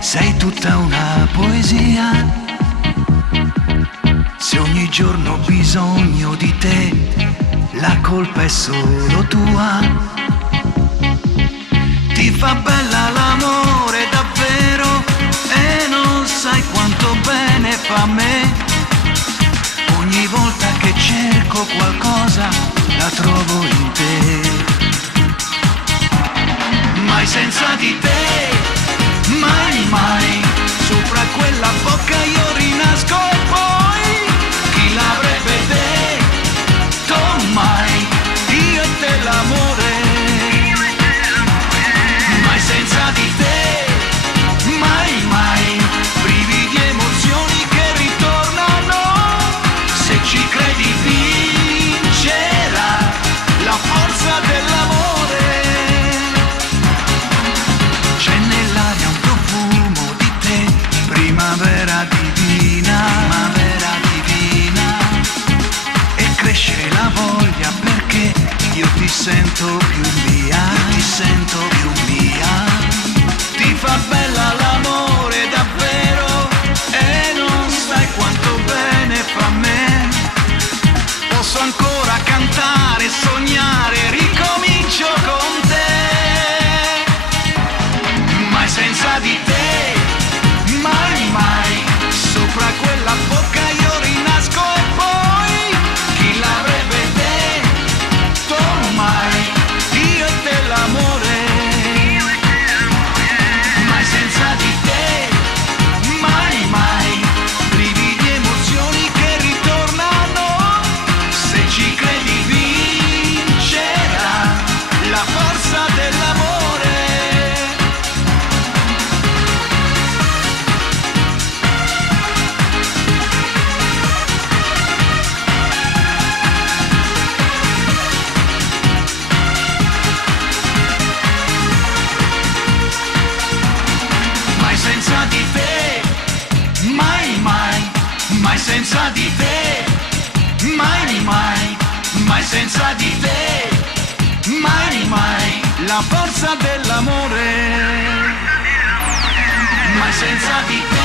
sei tutta una poesia. Se ogni giorno ho bisogno di te, la colpa è solo tua. Ti fa bella l'amore davvero e non sai quanto bene fa a me. Ogni volta che cerco qualcosa la trovo in te. Mai senza di te, mai mai, sopra quella bocca io rinasco e poi chi l'avrebbe detto mai, io e te l'amore. Mai senza di te, mai mai, brividi emozioni che ritornano, se ci credi vincerà la forza dell'amore. C'è nell'aria un profumo di te, primavera divina, e cresce la voglia perché io ti sento più mia, ti fa bella l'amore davvero e non sai quanto bene fa a me. Posso ancora cantare, sognare, ricomincio con te. Mai senza di te, mai mai, sopra quella bocca io rinasco e poi chi l'avrebbe detto mai, io e te l'amore. Mai senza di te, mai mai, brividi emozioni che ritornano, se ci credi vincerà la forza dell'amore. Mai senza di te, mai mai, mai senza di te, mai mai, mai senza di te, mai mai, la forza dell'amore. Mai senza di te.